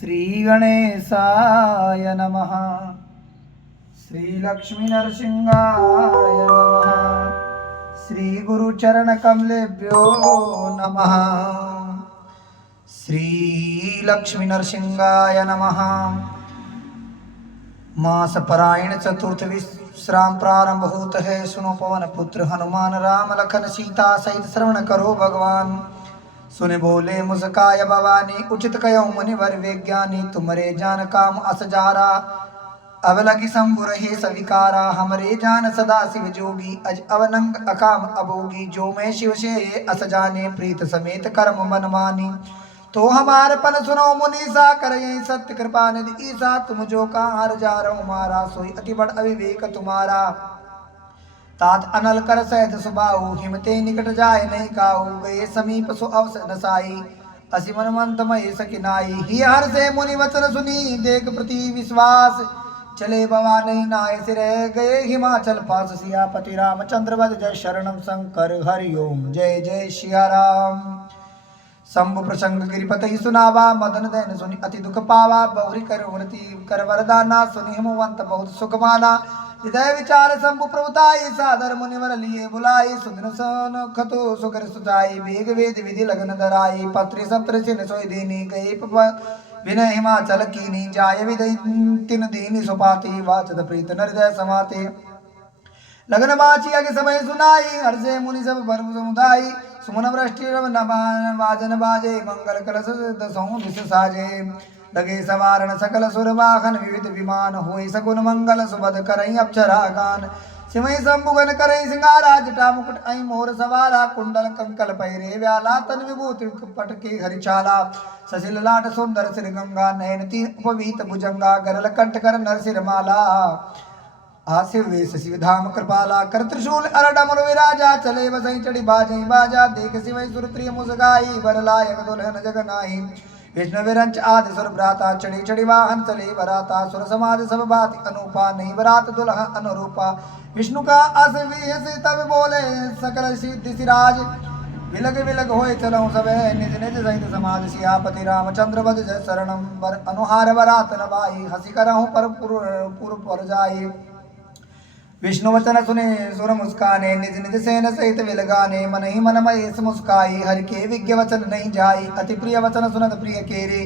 श्री गणेशाय नमः। श्री लक्ष्मी नरसिंहाय नमः। श्री गुरुचरण कमलेभ्यो नमः। श्री लक्ष्मी नरसिंहाय नमः। मास परायण चतुर्थ विश्राम प्रारंभ होत है। सुनो पवन पुत्र हनुमान राम लखन सीता सहित श्रवण करो भगवान। सुने बोले मुस्काय भवानी उचित कयो मुनिवर विज्ञानी। तुमरे जान काम अस जारा अब लगी शंभु रहे सविकारा। हमरे जान सदा शिव जोगी अज अवनंग अकाम अबोगी। जो मैं शिव से अस जाने प्रीत समेत कर्म मन मानी। तो हमारे पन सुनो मुनीसा करे सत्य कृपा निधि ईसा। तुम जो कहार जा रहो मारा सोई अति बड़ अविवेक तुम्हारा। तात अनल कर सहज सुबाहु हिमते निकट जाय नहीं काहू। गए समीप सो अवस नसाई असी मन मंत मय सकिनाई। ही हर से मुनि वचन सुनी देख प्रति विश्वास। चले बवा नहीं नाय सिर गए हिमाचल पास। सियापति रामचंद्र वद जय शरणम शंकर हरि ओम। जय जय सिया राम। शंभु प्रसंग गिरिपति सुनावा मदन दैन सुनि अति दुख पावा। बहुरी कर व्रति कर वरदाना सुनि हिमवंत बहुत सुख माना। हृदय विचार शंभु प्रभुताई सादर मुनिवर लिए बुलाई। सुदन सन खतो सुकर सुताई वेग वेद विधि लगन धराई। पत्री सप्त्र सिन सोई दीनी गई विनय हिमाचल कीनी। जाय विदय तिन दीनी सुपाती वाचत प्रीत हृदय समाते। लगन बाची आगे समय सुनाई हर्षे मुनि सब भरम समुदाई। सुमन वृष्टि रव नमान वाजन बाजे मंगल कलश दसों विष साजे। लगे सवारण सकल सुर वाहन विविध विमान होय सगुन मंगल सुबद करई अप्सरा गान। सिमय शंभुगन करई सिंगारा जटा मुकुट ऐ मोर सवारा। कुंडल कंकल पैरे व्याला तन विभूति पटके हरिचाला। ससिल लाट सुंदर सिर गंगा नयन तीन उपवीत भुजंगा। गरल कंठ कर नर सिर माला हास्य वेश शिव धाम कृपाला। कर त्रिशूल अर डमरु विराजा चले बसई चढ़ी बाजई बाजा। देख शिवै सुर प्रिय मुस्काई वर लायक दुल्हन जग नाही। विष्णु विरंच आदि सुर भ्राता चढ़ी चढ़ी वाहन चले बराता। सुर समाज सब बात अनुपा नहीं बरात दुल्हा अनुरूपा। विष्णु का अस विहस तब बोले सकल सिद्धि सिराज। विलग विलग होए चलो सबे निज निज सहित समाज। सियापति रामचंद्र वद जय शरणम वर अनुहार बरात नवाई। हसी करहु पर पुर पर जाई। विष्णु वचन सुने सुर मुस्काने निज निज सेन सहित विलगाने। मन ही मन महेश मुस्काई हरि के विज्ञ वचन नहीं जाई। अति प्रिय वचन सुनत प्रिय केरे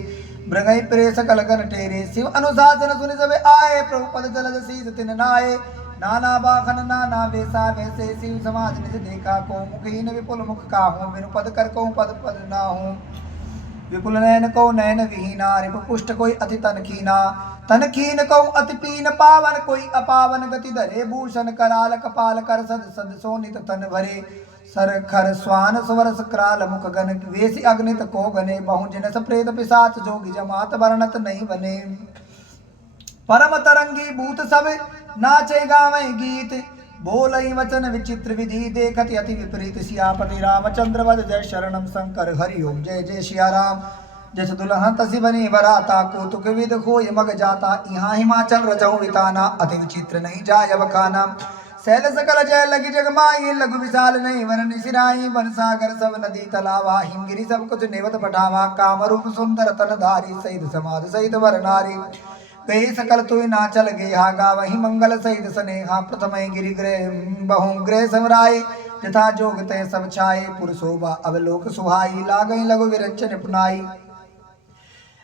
भृंगई प्रे सकल गण टेरे। शिव अनुशासन सुनि सब आए प्रभु पद जलद शीस तिन नाये। नाना बाखन नाना वेसा वैसे शिव समाज निज देखा। को मुखहीन विपुल मुख काहू बिनु पद कर को पद पद नाहू। विपुल नयन को नयन विहीना रिपु पुष्ट कोई अति तन खीना। तन खीन को अति पीन पावन कोई अपावन गति धरे। भूषण कराल कपाल कर सद सद सोनित तन भरे। सर खर स्वान सुवरस कराल मुख गन वेसी अग्नित को गने। बहु जिनस प्रेत पिशाच जोगी जमात वर्णत नहीं बने। परम तरंगी भूत सब नाचे गावे गीत। बोलई वचन विचित्र विधि देखत अति विपरीत। सियापति रामचंद्र वद जय शरणम शंकर हरि ओम। जय जय सिया राम। जस दुल्हन तसी बनी बराता। कौतुक विद होय मग जाता। यहाँ हिमाचल रजऊ विताना अति विचित्र नहीं जाय अब खाना। सैल सकल जय लगी जगमाई लघु विशाल नहीं वन निशिराई। वन सागर सब नदी तलावा हिमगिरी सब कुछ नेवत पठावा। काम रूप सुंदर तन धारी सहित समाज सहित वर नारी। गए सकल तुय नाचल गेहा गावहि मंगल सहित स्नेहा। प्रथम गिरि गृह बहु गृह समराय यथा जोग तय सब छाए। पुरुषोबा अवलोक सुहाई लागई लघु विरंचन पुनाई।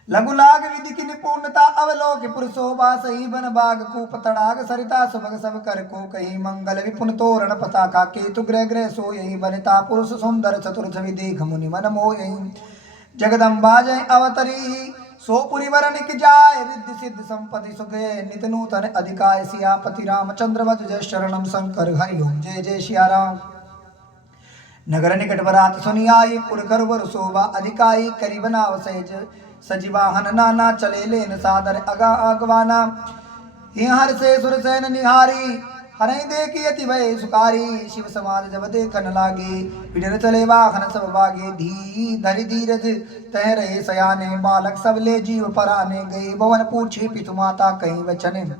लघु लाग विधि की निपुणता अवलोक पुरुषोबा। सही बन बाग कूप तड़ाग सरिता सुभग सब कर को कही। मंगल विपुन तोरण पताका केतु गृह गृह सो यही। बनिता पुरुष सुंदर चतुर्थ विदेख मुनि मन मोह। जगदम्बा जय अवतरी सोपुरी वरनिक जाय। रिद्धि सिद्ध संपत्ति सुखे नित नूतन अधिकाय। सियापति रामचंद्र वद जय शरणम शंकर हरि ओम। जय जय सिया राम। नगर निकट बरात सुनि आई पुर कर वर शोभा अधिकाई। करी बनाव सहज सजीवाहन नाना चले लेन सादर अगा आगवाना। हर से सुर सैन निहारी हरई देखी अति भय सुकारी। शिव समाज जब देखन लागे विडर चले वाहन सब बागे। धी धरि धीरज तह रहे सयाने बालक सब ले जीव पराने। गए भवन पूछे पितु माता कहीं वचन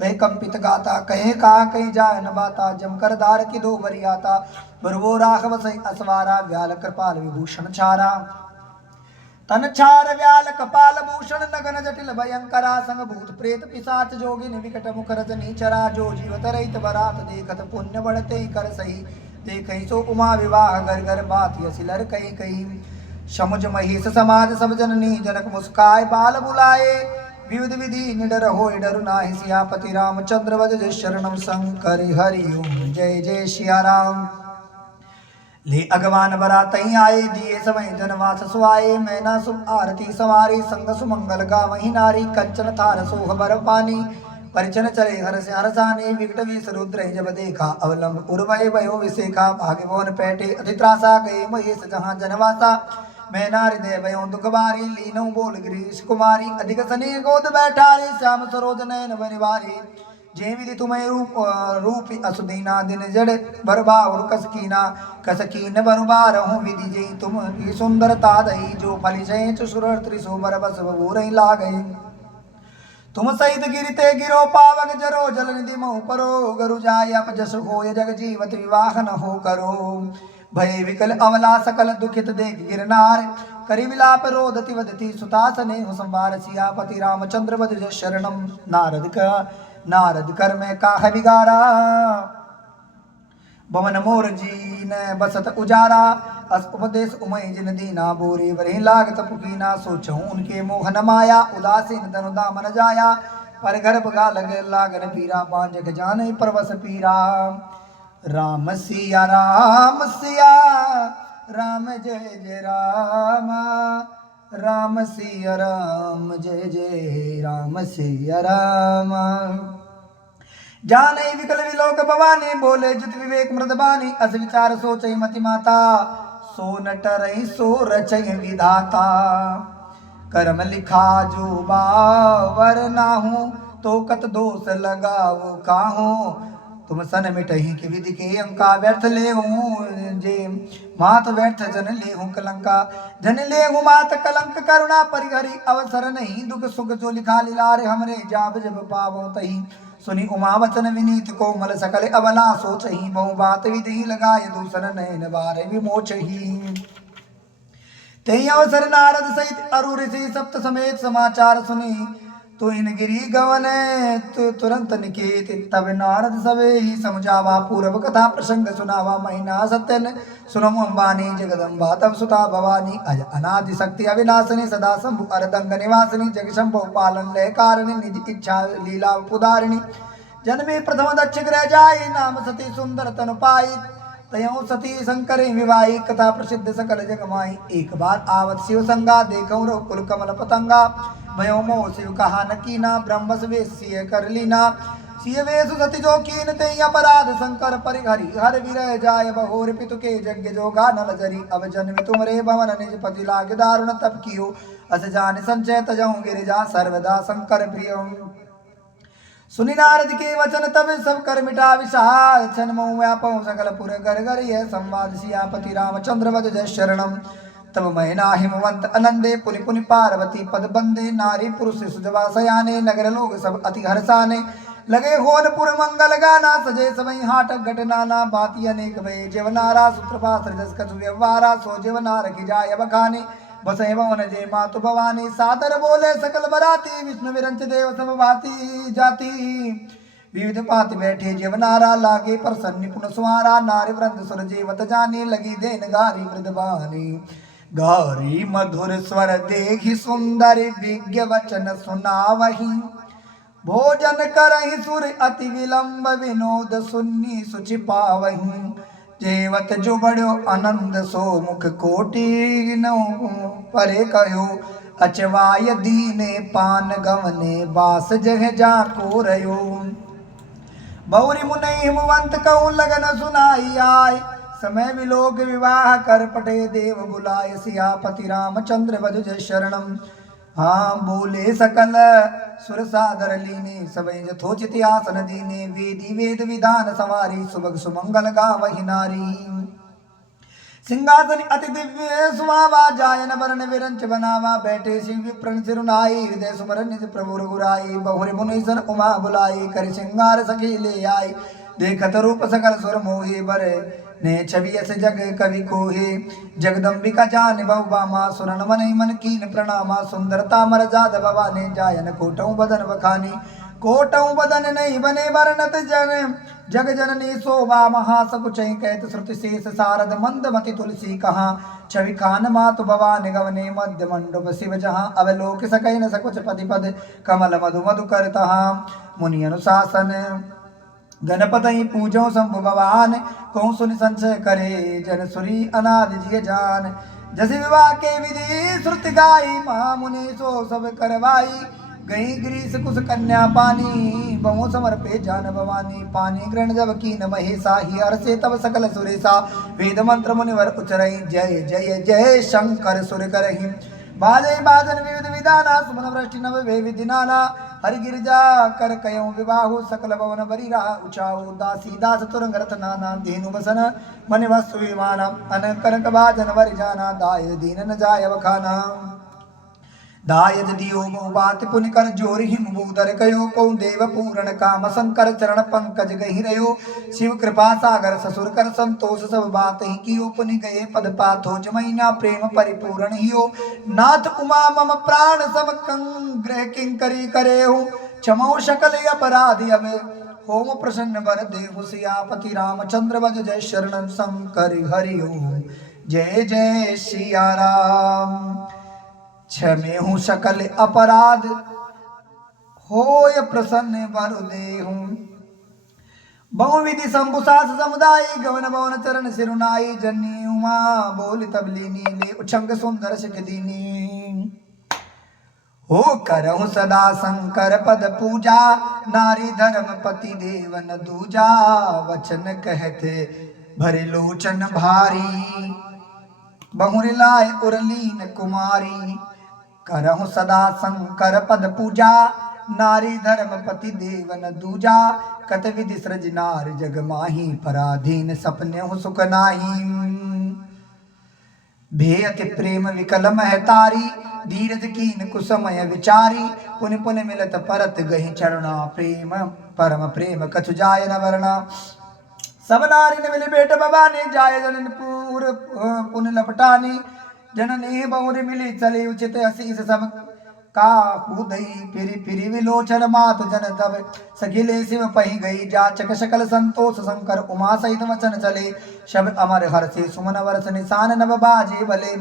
वह कंपित गाता। कहे कहा कहीं जाय न बाता जमकर दार की दो बरियाता। बरवो राघव सही असवारा व्याल कृपाल विभूषण छारा। तन छार व्याल कपाल भूषण नगन भयंकरा संग भूत प्रेत पिशाच जोगिन विकट मुख रजनी चरा जो जीवत रहित बरात देखत पुण्य बढ़ते कर सही देखई सो उमा विवाह घर घर बात यसिलर कही कही समुझ महेश समाज सब जननी जनक मुस्काय बाल बुलाए विविध विधि निडर हो डरु नाहि सियापति रामचंद्र वज जय शरणम शंकर हरि ओम जय जय सिया राम। ले अगवान बरातई आए दिए समय जनवास सुआए मैना सुम आरती सवारी संग सुमंगल गावही नारी कंचन थार सोह बर पानी परिचन चले हर से हरसानी विकट विष रुद्र जब देखा अवलंब उर्वय भयो विशेखा भाग्यवोन पैठे अधित्रासा गए महेश जहाँ जनवासा मैना हृदय भयो दुख बारी लीनो बोल गिरीश कुमारी अधिक सनी गोद बैठारी श्याम सरोज नयन बनिवारी जे विधि तुम्हें रूप असुदीना दिन जड़ बरबाउर कसकीन बरबार हूँ विधि जय तुम सुंदरता दई जो फली जय सुर त्रिशो बर बस बूरई ला गई तुम सहित गिरते गिरो पावक जरो जल निधि महु परो गरु जाय अपजस हो जग जीवत विवाह न हो करो भय विकल अवला सकल दुखित देख गिरनार करी विलाप रोदति वदति सुतासने हो संवार सियापति रामचंद्र वद शरणम नारद कर में काह बिगारा भवन मोर जी न बसत उजारा अस उपदेश उमय जिन दीना बोरे वरहि लागत पुकीना सोचूं उनके मोहन माया उदासीन तनु दामन जाया पर गर्भ गा लगे लागन पीरा बांझ जाने परवस पीरा राम सिया राम जय जय राम राम सिया राम जय जय राम सिया राम जाने विकल विलोक भवानी बोले जित विवेक मृदबानी अस विचार सोचई मति माता सो नटरई सो रचय विधाता कर्म लिखा जो बावर नाहू तो कत दोष लगाओ काहू तुम सन मिटही की विधि के अंका व्यर्थ ले जे मात व्यर्थ जन ले कलंका जन ले मात कलंक करुणा परिहरी अवसर नहीं दुख सुख जो लिखा लिलारे हमरे जाब जब पावो तही सुनी उमा वचन विनीत कोमल सकल अबला सोचही बहु बात विधि लगाए दूसर नयन बारे विमोचही तही अवसर नारद सहित अरु ऋषि सप्त समेत समाचार सुनी तो इन गिरी गवन तुरंत निकेत तब नारद सवे ही समझावा पूर्व कथा प्रसंग सुनावा महीना सत्यन सुनम अंबानी जगदम्बा तब सुता भवानी अज अनादि शक्ति अविनाशिनी सदा शंभु अर्दंग निवासिनी जग शंभु पालन लय कारिणी निधि इच्छा लीला पुदारिणी जन्मे प्रथम दक्ष ग्रह जाई नाम सती सुंदर तनु पाई तयों सती शंकर विवाही कथा प्रसिद्ध सकल जग माई एक बार आवत शिव संगा देखौ रो कुल कमल पतंगा भयो मोह शिव कहा न कीना ब्रह्म वेश सिय कर लीना सिय वेश सती जो कीन ते अपराध शंकर परिहरि हर विरह जाय बहोर पितु के यज्ञ जोगा नल जरी अब जन्म तुमरे भवन निज पति लाग दारुण तप कियो अस जान संचय तजहु गिरिजा सर्वदा शंकर प्रिय सुनि नारद के वचन तब सब कर मिटा विशाल छन मोह व्यापौ सकल पुर घर घर यह संवाद सियापति रामचंद्र वद जय शरणम तब मैना हिमवंत अनंदे पुनि पुनि पार्वती पद बंदे नारी पुरुष सुजवा सयाने नगर लोग सब अति हर्षाने लगे होनपुर मंगल गाना सजे समय हाटक घटनाना बाती अनेक भय जेवनारा सूत्रपात्र जस कछु व्यवहारा सो जेवनार की जाय बखाने बसे भवन जय मातु भवानी सादर बोले सकल बराती विष्णु विरंच देव सब भाती जाती विविध पात बैठे जेवनारा लागे प्रसन्न पुन सुहारा नारी वृंद सुर जेवत जाने लगी देन गारी मृदबानी गौरी मधुर स्वर देखी सुंदर विज्ञ वचन सुनावही भोजन करही सुर अति विलंब विनोद सुन्नी सुचि पावही जेवत जो बड़ो आनंद सो मुख कोटि नो परे कहो अचवाय दीने पान गवने बास जह जाको रयो बहुरी मुनि हिमवंत कहूँ लगन सुनाई आय समय विलोक विवाह कर पटे देव बुलाय सियापति रामचंद्र वध जय शरणम हाँ बोले सकल सुर सादर लीने सबई यथोचित आसन दीने वेदी वेद विधान सवारी सुभग सुमंगल गावहि नारी सिंहासन अति दिव्य सुहावा जायन वरण विरंच बनावा बैठे शिव विप्रण सिरुनाई हृदय सुमरन निज प्रभु रघुराई बहुरी मुनीसन उमा बुलाई कर सिंगार सखी ले आई देखत रूप सकल सुर मोहि बरे ने छवि अस जग कवि कोहे जगदम्बिका जान बहुबामा सुरन मन मन कीन प्रणामा सुंदरता मर जाद भवाने जायन कोटऊ बदन बखानी कोटऊ बदन नहीं बने वर्णत जन जग जननी शोभा महासकुचै कहत श्रुति शेष सारद मंदमति तुलसी कहाँ छवि खान मातु भवान गवने मध्य मंडप शिव जहाँ अवलोक सकै न सकुच पति पद कमल मधु मधु करतहा मुनि अनुशासन गणपति पूजो शंभु भवान कहूँ सुनि संशय करे जन सुरी अनादि जिय जान जस विवाह के विधि श्रुति गाई महा मुनि सो सब करवाई गई ग्रीस कुश कन्या पानी बहु समर्पे जान भवानी पानी ग्रहण जब की न महेशा ही हर्षे तब सकल सुरेशा वेद मंत्र मुनिवर उचरई जय जय जय शंकर सुर करहि बाजे बाजन विविध विधाना सुमन वृष्टि नव वे विधिनाना हरि गिरिजा कर कयो विवाहु सकल भवन बरी रहा उचाऊ दासी दास तुरंग रथ नाना धेनु बसन मन वस्तु विमाना अन कनक बाजन वर जाना दाय दीन न जाय वखाना दायज दियो बात पुन कर जोरि हिम बूदर कयो को देव पूरण काम शंकर चरण पंकज गहि रयो शिव कृपा सागर ससुर कर संतोष सब बात ही कियो पुनि गए पद पाथो जमैना प्रेम परिपूर्ण हियो नाथ उमा मम प्राण सम ग्रह किंकरी करे हो क्षमो सकल अपराधी अब होम प्रसन्न वर देव सियापति रामचंद्र भज जय शरणं शंकर हरि ओम जय जय सिया राम क्षमे हूँ सकल अपराध होय प्रसन्न वर देहूं बहुविधि शंभुसास समुदाय गवन भवन चरण सिरुनाई जन्नी उमा बोल तबलीनी ले उछंग सुंदर शिख दीनी हो करहु सदा शंकर पद पूजा नारी धर्म पति देवन दूजा वचन कहते भरे लोचन भारी बहुर लाए उरलीन कुमारी करहु सदा शंकर पद पूजा नारी धर्म पति देवन दूजा कत विधि सृज नार जग माही पराधीन सपने हु सुख नाही भेयति प्रेम विकल महतारी धीरज कीन कुसमय विचारी पुनि पुनि मिलत परत गहि चरणा प्रेम परम प्रेम कछु जाय न वर्णा सब नारी ने मिली बेट भवानी जाय जनन पूर पुन लपटानी जननी बहुरी मिली चली उचित असीस सब का उदई फिरी फिरी विलोचन मात जन तब सखिले शिव पही गई जाचक सकल संतोष शंकर उमा सहित वचन चले शब्द अमर हर्षे सुमन वर्ष निशान नव बाजे भले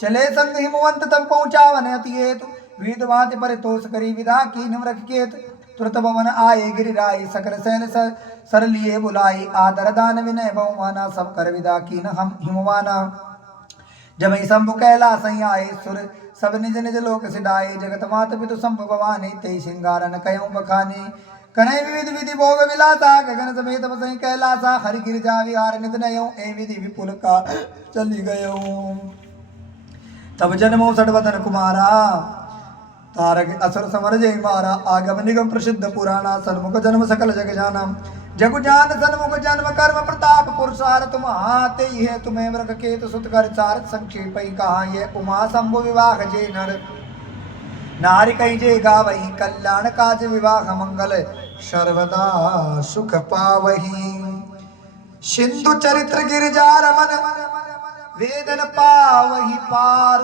चले संग हिमवंत तब पहुंचावन अति हेतु विधवाति परितोष करी विधा की नम्रख केत तुरत भवन आए गिरिराई सकल सैल सर लिए बुलाई आदर दान विनय बहुमाना सब कर विदा की न हम हिमवाना जब शंभु कैलास आए सुर सब निज निज लोक सिधाए जगत मात पितु शंभु भवानी ते सिंगारन कयो बखानी कनय विविध विधि भोग विलासा गगन समेत बसई कैलासा हरि गिरिजा विहार नित नयो ए विधि विपुल का चली गयो तब जन्मो सड़वदन कुमारा तारक असुर समर जय मारा आगम निगम प्रसिद्ध पुराणा सन्मुख जन्म सकल जग जाना जगु जान सन्मुख जन्म कर्म प्रताप पुरुषार्थ महाते है तुम्हें व्रत केतु सुत कर चार संक्षेप कहा ये उमा शंभु विवाह जे नर नारी कही जे गावही कल्याण काज विवाह मंगल सर्वदा सुख पावही सिंधु चरित्र गिरिजा रमन वेदन पावही पार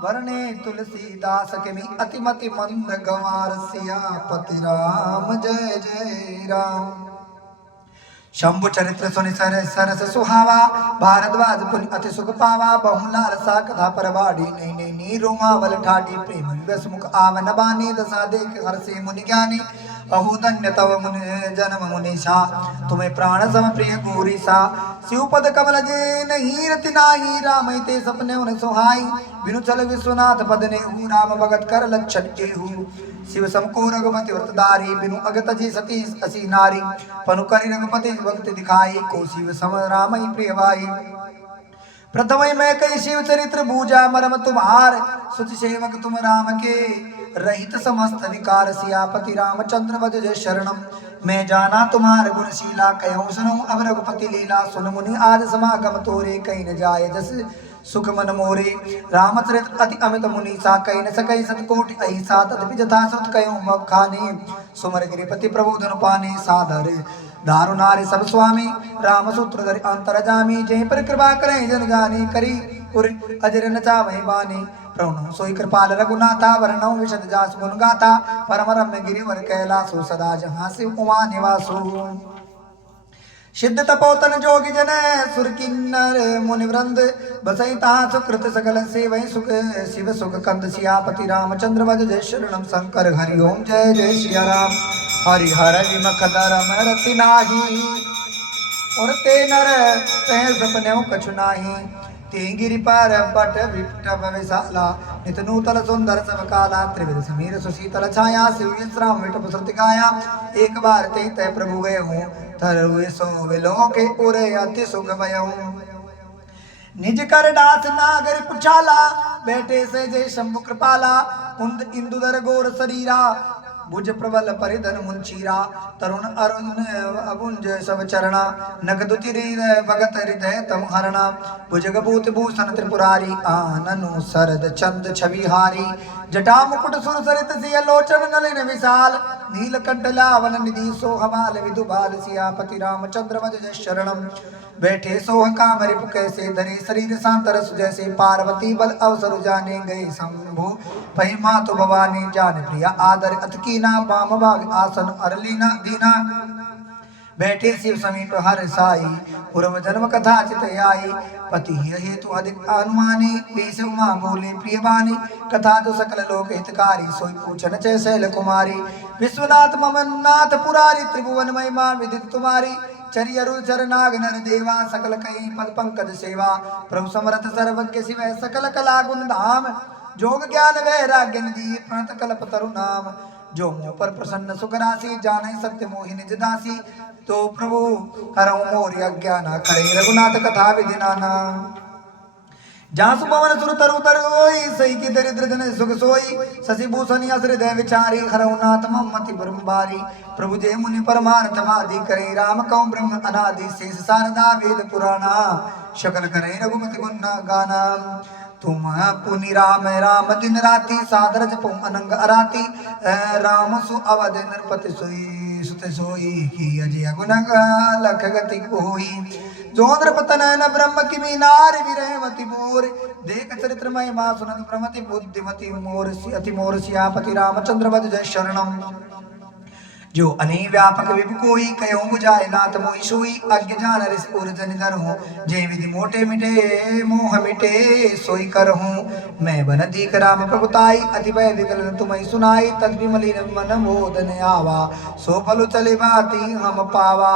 वरणे तुलसीदास के मी अतिमति मंद गंवार सियापति राम जय जय राम शंभु चरित्र सुनि सरस सुहावा भारद्वाज पुनि अति सुख पावा बहुलाल सा कथा परवाड़ी नई नई रोमावल ठाडी प्रेम विवश मुख आवन बानी दशा देख हर्षे मुनि ज्ञानी अहो धन्य तव मुनि जन्म मुनीषा तुम्हें प्राण सम प्रिय गौरीसा शिवपद कमल जे नहीं रति नाही राम ते सपने उन सुहाई बिनु चल विश्वनाथ पद ने हूँ राम भगत कर लक्षण एहू शिव समको रघुपति व्रतधारी बिनु अगत जी सती असी नारी पनु करि रघुपति भक्त दिखाई को शिव सम राम ही प्रिय भाई प्रथम मैं कई शिव चरित्र बूझा मरम तुम्हार सुच सेवक तुम राम के रहित समस्त विकार सियापति रामचंद्र भज जय शरणम मैं जाना तुम्हार गुणशीला कहो सुनो अब रघुपति लीला सुन मुनि आज समागम तोरे कहीं न जाय जस सुख मन मोरे रामचरित अति अमित मुनीसा कहीं न सकई सतकोटि अहिसा तदपि जथा सुत कयो मखाने सुमर गिरिपति प्रबोधन पाने साधर दारु नारी सब स्वामी राम सूत्र धरि अंतर जामी जय पर कृपा करें जन जानी करी उर अजर न चावहि बानी प्रभु सोई कृपाल रघुनाथा वरणौ विशद जास गुण गाथा परम रम्य गिरिवर कैलासो सदा जहाँ शिव उमा निवासो सिद्ध तपोतन जोगी जन सुर किन्नर मुनि वृंद बसई तहा सुकृत सकल सेवै सुख शिव सुख कंद सियापति रामचंद्र भज जय शरणम शंकर हरि ओम जय जय सिया राम हरि हर विमख धरम रति नाही और ते नर तह सपने कछु नाही ते गिरि पर पट विपट भवेशाला नित नूतल सुंदर सब काला त्रिविध समीर सुशीतल छाया शिव विश्राम विटप श्रुति गाया एक बार ते तय प्रभु गए हूँ थरुए सो विलो के उरे अति सुख भयऊ निज कर दास नागर पुछाला बैठे से जय शंभु कृपाला कुंद इंदुदर गोर शरीरा भुज प्रबल परिधन मुंचीरा तरुण अरुण अभुंज सब चरणा नगदुति भगत हृदय तम हरणा भुजग भूत भूषण त्रिपुरारी आननु सरद चंद छविहारी जटा मुकुट सुर सरित सिय लोचन नलिन विशाल नीलकंठ लावन निधि सोहमाल विदु बाल सियापति रामचंद्र भज जय शरणम बैठे सोह काम रिप कैसे धरे शरीर सांतरस जैसे पार्वती बल अवसर जाने गए शंभु पही मातु भवानी जान प्रिया आदर अतकीना वाम भाग आसन अरलीना दीना बैठे शिव समीप हर साई पूर्व जन्म कथा चित आई पति हेतु अधिक अनुमानी बीस उमा बोले प्रियवानी कथा जो सकल लोक हितकारी सोई पूछन चे शैल कुमारी विश्वनाथ ममनाथ पुरारी त्रिभुवन महिमा विदित तुम्हारी चरियरु चरनाग नर देवा सकल कई पद पंकज सेवा प्रभु समर्थ सर्वज्ञ शिव सकल कला गुण धाम जोग ज्ञान वैराग्य निधि प्रणत कल्प तरु नाम जो मोह पर प्रसन्न सुख राशि जाने सत्य मोहि निज दासी तो प्रभु करौ मोर अज्ञान करे रघुनाथ कथा विधि नाना जहाँ सुपवन सुर तरु तरोई सही की दरिद्र जन सुख सोई शशि भूषण हृदय विचारी हरउनाथ ममति ब्रह्मबारी प्रभु जय मुनि परमार्थ वादी करे राम कौ ब्रह्म अनादि शेष शारदा वेद पुराणा शकल करे रघुमति गुण गाना तुम पुनि राम राम दिन राति सादर जपो अनंग अराती राम सु अवध नरपति सोई सुत सोई की अजय गुण लख गति कोई जोन्द्र पतनयन ब्रह्म की मीनार विरहवती मोर देख चरित्र महिमा सुनत प्रमति बुद्धिमति मोर अति मोर सियापति रामचंद्र भज जय शरणम जो अने व्यापक विभु कोई कयो बुझाए नाथ मोहि सोई अज्ञ जान रिस उर जन धर हूँ जय विधि मोटे मिटे मोह मिटे सोई कर हूँ मैं बन दीक राम प्रभुताई अति भय विकल तुम्हें सुनाई तद विमली मन मोदन आवा सो फलु चले भाती हम पावा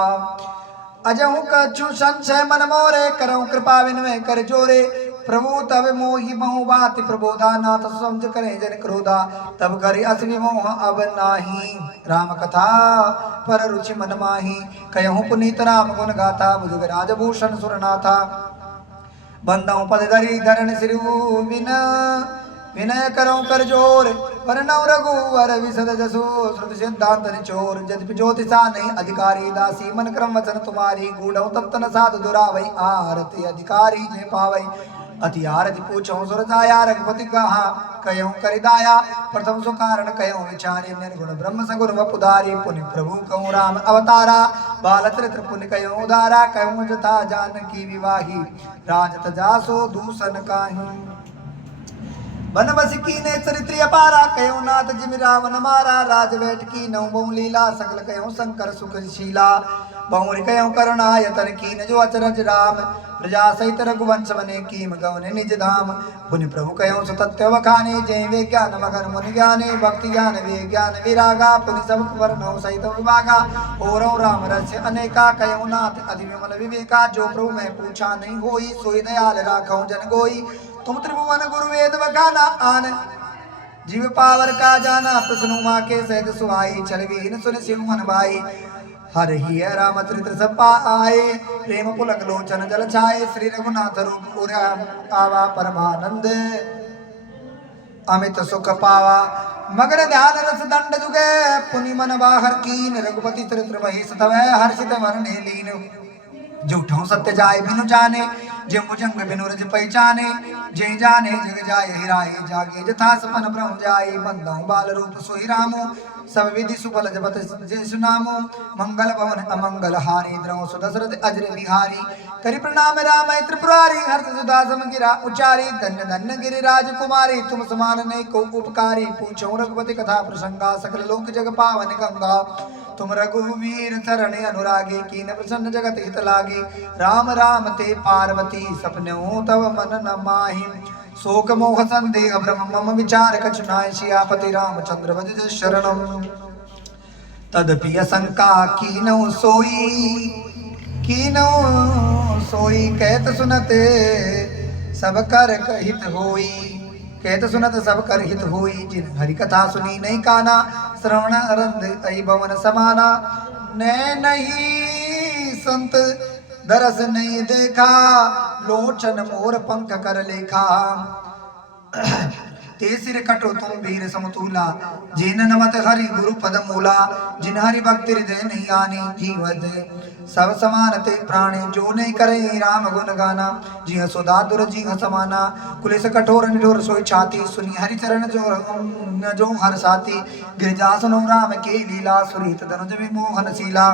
अजहू कछु संशय मन मोरे करऊँ कृपा विनय कर जोरे प्रभु तब मोहि बहु बात प्रबोधा नाथ समझ करे जन क्रोधा तब करे अस विमोह अब नाही राम कथा पर रुचि मन माही कहूँ पुनीत राम गुण गाथा बुजुग राजभूषण सुरनाथा बंदऊ पद धरी धरण सिरु विन विनय करो कर जोर वरनव रघुवर विशद जसो श्रुति सिद्धांत निचोर जदपि ज्योतिषा नहीं अधिकारी दासी मन क्रम वचन तुम्हारी गूढ़ तत्न साध दुरावई आरती अधिकारी जे पावई अति आरती पूछो सुरजाया रघुपति कहा कयऊँ करिदाया प्रथम सो कारण कयऊँ विचारे निर्गुण ब्रह्म सगुण वपुधारी पुनि प्रभु कहूँ राम अवतारा बाल चरित्र पुण्य कयऊँ उदारा कहूँ जथा जानकी विवाही राजत जासो दूषण काहि बन बस की ने चरित्र अपारा कयो नाथ जिमि रावण मारा राज बैठ की नौ बहु लीला सकल कयो शंकर सुख शीला बहुरी कयो करुणा यतन कीन जो अचरज राम प्रजा सहित रघुवंश बने कीम गवन निज धाम पुनि प्रभु कयो सुतत्य वखाने जय वे ज्ञान मगन मुनि ज्ञाने भक्ति ज्ञान वे ज्ञान विरागा पुनि सब वर्णो सहित विभागा और राम रस्य अनेका कयो नाथ अति विमल विवेका जो प्रभु मैं पूछा नहीं होई सोई दयाल राखो जन गोई तुम त्रिभुवन गुरु वेद बखाना आन जीव पावर का जाना प्रसन्न माँ के सहज सुहाई छलवीन सुन शिव मन भाई हर ही राम चरित्र सब आए प्रेम पुलक लोचन जल छाए श्री रघुनाथ रूप उरा आवा परमानंद अमित सुख पावा मगर ध्यान रस दंड जुगे पुनि मन बाहर कीन रघुपति चरित्र महेश तवै हर्षित वरणे लीन झूठों सत्य जाय बिनु जाने जे मुजंग बिनु रज पहचाने जे जाने जग जाय हिराए जागे जथा सपन ब्रह्म जाए बंदौ बाल रूप सोई रामो सब विधि सुफल जपत जैसु नामो मंगल भवन अमंगल हारी द्रव सुदशरथ अजर बिहारी करि प्रणाम राम त्रिपुरारी हर्ष सुधा समगिरा उचारी धन्य धन्य गिरिराज कुमारी तुम समान नहीं को उपकारी पूछो रघुपति कथा प्रसंगा सकल लोक जग पावन गंगा तुम रघुवीर शरण अनुरागे कीन प्रसन्न जगत हित लागे राम राम ते पार्वती सपने तव मन न माहि शोक मोह संदेह भ्रम मम विचार कछु नाहि सियापति रामचंद्र भज शरणम तदपि असंका कीनौ सोई कहत सुनत सब कर हित होई कहत सुनत सब कर हित होई जिन हरि कथा सुनी नहीं काना श्रवण अरंध अई भवन समाना ने नहीं संत दरस नहीं देखा लोचन मोर पंख कर लेखा ते सिर कटो तुम वीर समतूला जिन नमत हरि गुरु पद मूला जिन हरि भक्ति हृदय नहीं आनी जीवत सब समान ते प्राणी जो नहीं करे राम गुण गाना जी सुधा दुर जी समाना कुलेस कठोर निठोर सोई छाती सुनी हरि चरण जो हर साथी गिरजासनो राम के लीला सुरीत धनुज विमोहन शीला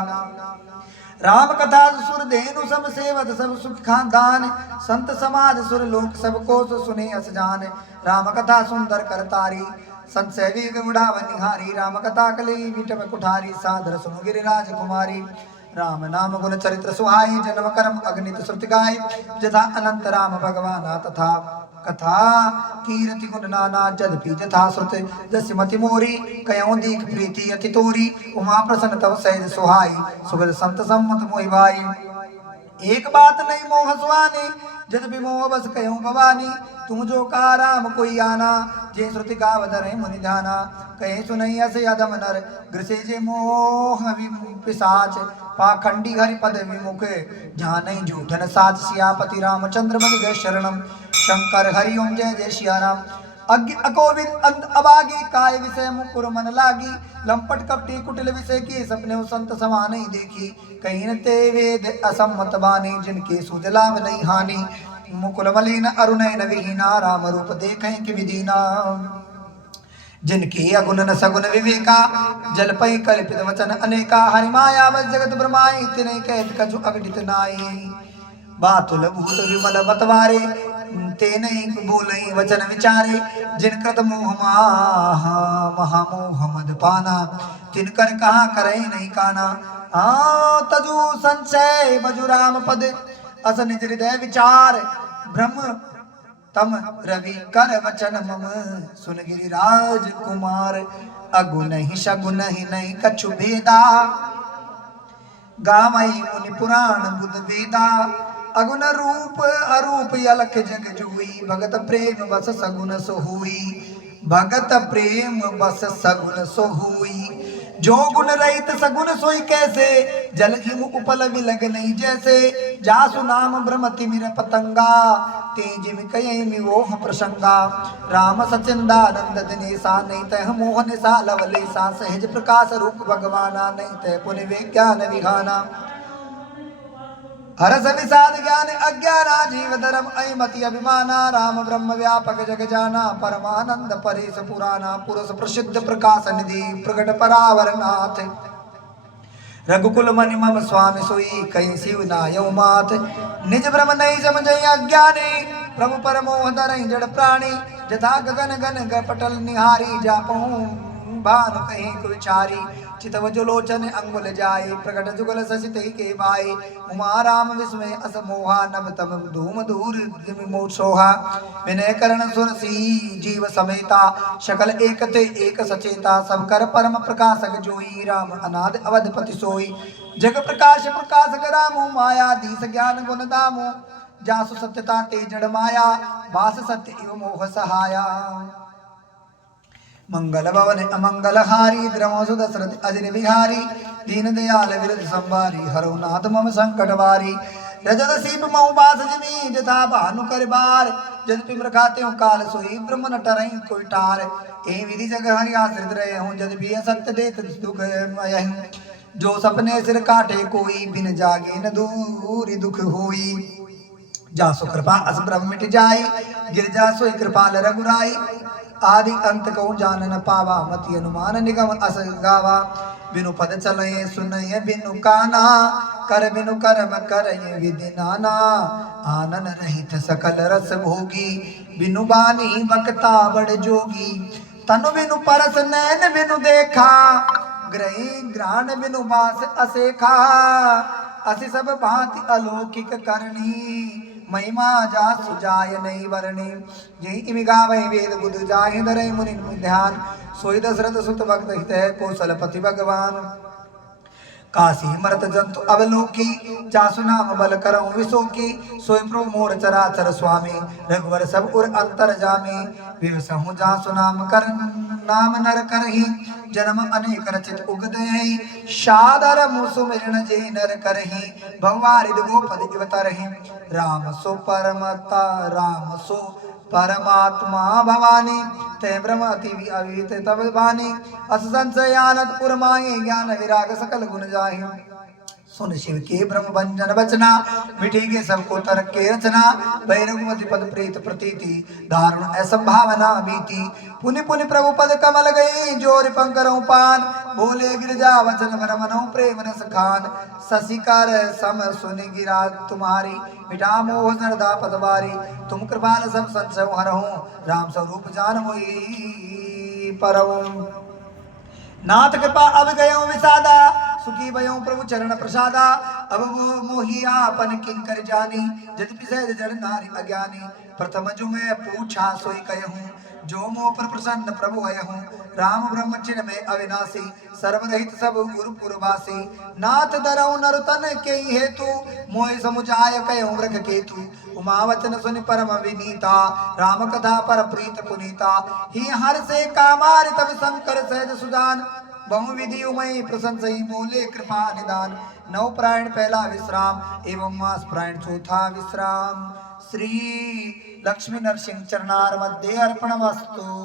राम कथा सुर धेनु सब सेवत सब सुख खानदान संत समाज सुर लोक सब को सुने अस जान राम कथा सुंदर करतारी संत सेवी उड़ावन निहारी राम कथा कले विटम कुठारी सादर सुनो गिरिराज कुमारी राम नाम गुण चरित्र सुहाई जन्म कर्म अग्नित श्रुति गाय जथा अनंत राम भगवाना तथा कथा कीर्ति गुण नाना जदपि जथा श्रुत जस मति मोरी कयों दीख प्रीति अति तोरी उमा प्रसन्न तव सहज सुहाई सुगत संत सम्मत मोहि भाई एक बात नहीं मोह सुहानी जदपि मोह बस कयों भवानी तुम जो का राम कोई आना जे श्रुति गावधर मुनि ध्याना कहे सुनई अस अधम नर ग्रसे जे मोह पिशाच पाखंडी हरि पद विमुख जहाँ नहीं झूठन साच सियापति रामचंद्र मन जय शरणम शंकर हरि ओम जय जय सिया राम अकोविद अंत अबागी काय विषय मुकुर मन लागी लंपट कपटी कुटिल विषय की सपने संत समान नहीं देखी कहीं न ते वेद असम्मत बानी जिनके सुध लाभ नहीं हानि मुकुल मलिन अरुणय विहीना राम रूप देखें कि विदीना जिनके अगुण न सगुण विवेका जल पई कल्पित वचन अनेका हरि माया बस जगत ब्रह्माई तिने कहत कछु अगणित नाई बातुल भूत विमल मतवारे ते नहीं बोलई वचन विचारे जिनकृत मोह महामोह मद पाना तिनकर कहा करे नहीं काना तजु संशय बजु राम पद अस निज हृदय विचार ब्रह्म तम रवि कर वचन मम सुन गिरिराज कुमार अगुन ही शगुन ही नहीं कछु भेदा गावई मुनि पुराण बुध वेदा अगुन रूप अरूप अलख जग जुई भगत प्रेम बस सगुन सोहुई भगत प्रेम बस सगुन सोहुई जो गुण रहित सगुन सोई कैसे जल हिम उपल विलग नहीं जैसे जासु नाम ब्रह्म तिमिर पतंगा तेज मिकय मोह प्रसंगा राम सचिंदानंद दिनेशा नहीं तह मोहन सा लवले सा सहज प्रकाश रूप भगवाना नहीं तह पुण्य विज्ञान विघाना हरस विषाद ज्ञान अज्ञाना जीव धर्म अमति अभिमाना राम ब्रह्म व्यापक जग जाना परमानंद परेश पुराना पुरुष प्रसिद्ध प्रकाश निधि प्रगट परावर नाथ रघुकुल मनि मम स्वामी सोई कहीं शिव नायौ मात निज ब्रह्म नहीं समझ अज्ञानी प्रभु परमोह धरई जड़ प्राणी जथा गगन गन गपटल निहारी जापू भानु कहीं कुचारी चितव जो लोचन अंगुल जाए प्रकट जुगल ससित के भाई उमा राम विस्मय असमोहा नभ तम धूम धूर मोहा विनय करण सुरसी जीव समेता शकल एकते एक सचेता सब कर परम प्रकाशक जोई राम अनाद अवधपति सोई जग प्रकाश प्रकाशक रामो माया धीस ज्ञान गुण दामो जासु सत्यता ते जड़ माया वास सत्य इव मोह सहाया मंगल भवन अमंगल हारी द्रमोसु दशरथ अजर विहारी दीन दयाल विरद संभारी हरो नाथ मम संकट वारी रजत सीप मऊ बास जिमी जथा भानु कर बार जद पिमर खाते हो काल सोई ब्रह्म न टरई कोई टार ए विधि जग हरि आश्रित रहे हूँ जद भी असत्य देत दुख मय जो सपने सिर काटे कोई बिन जागे न दूरी दुख होई जासु कृपा अस ब्रह्म मिट जाय, गिरजा सोई कृपाल रघुराई। आदि अंत को जान न पावा, मति अनुमान निगम अस गावा। बिनु पद चलये सुनये बिनु काना, कर बिनु कर्म करये विधि नाना। आनन रहित सकल रस भोगी, बिनु बानी बकता बड़ जोगी। तनु बिनु परस नैन बिनु देखा, ग्रही ग्राण बिनु बास असेखा। असि सब भांति अलौकिक करनी, महिमा जा सुजाय नहीं वरणी। यही इमि गावै वेद बुध जाहि धरय मुनि ध्यान। सोई दशरथ सुत भक्त हित है, कौशलपति भगवान। काशी मरत जंतु अवलोकी, जासु नाम बल करऊं विसोकी। सोई प्रभु मोर चराचर स्वामी, रघुवर सब उर अंतर जामी। विवसहु जासु नाम कर नाम नर करही, जन्म अनेक रचित उगदहि। सादर मुसुमिरन जे नर करही, भवारिद गोपद इवतरहि। राम सो परमता राम सो परमात्मा भवानी, ते ब्रह्म अति अवित तब बानी। अस संशय आनत पुर माहि, ज्ञान विराग सकल गुण जाहि। सुन शिव के ब्रह्म भंजन बचना, मिटेगे सबको तर्क के रचना। भैरवमति पद प्रीत प्रतीति, दारुण असंभावना बीती। पुनि पुनि प्रभु पद कमल गई, जोर पंकरऊं पान। बोले गिरजा वचन वर मनऊ प्रेम रस खान। शशिकर सम सुन गिरा तुम्हारी, मिटा मोह सरदा पतवारी। तुम कृपाल सब संशय हरहूं, राम स्वरूप जान मोहि परऊं। नाथ कृपा अब गयो विसादा, सुखी भयो प्रभु चरण प्रसादा। अब वो मोहियापन किंकर जानी, यद्यपि सहज जड़ नारी अज्ञानी। प्रथम जो मैं पूछा सोई कहूँ, जो मोह पर प्रसन्न प्रभु अयहूँ। राम ब्रह्म चिन्ह में अविनाशी, सर्वरहित सब गुरु पुरवासी। नाथ दरऊ नर तन के हेतु, मोहि समुझाय कहूँ वृख केतु। उमावचन सुनि परम विनीता, राम कथा पर प्रीत पुनीता। ही हर से कामारि तब शंकर सहज सुजान। बहु विधि उमय प्रशंसई, बोले कृपा निदान। नौ प्रायण पहला विश्राम, एवं मास प्रायण चौथा विश्राम। श्री लक्ष्मी नरसिंह चरणार मध्ये अर्पणमस्तु।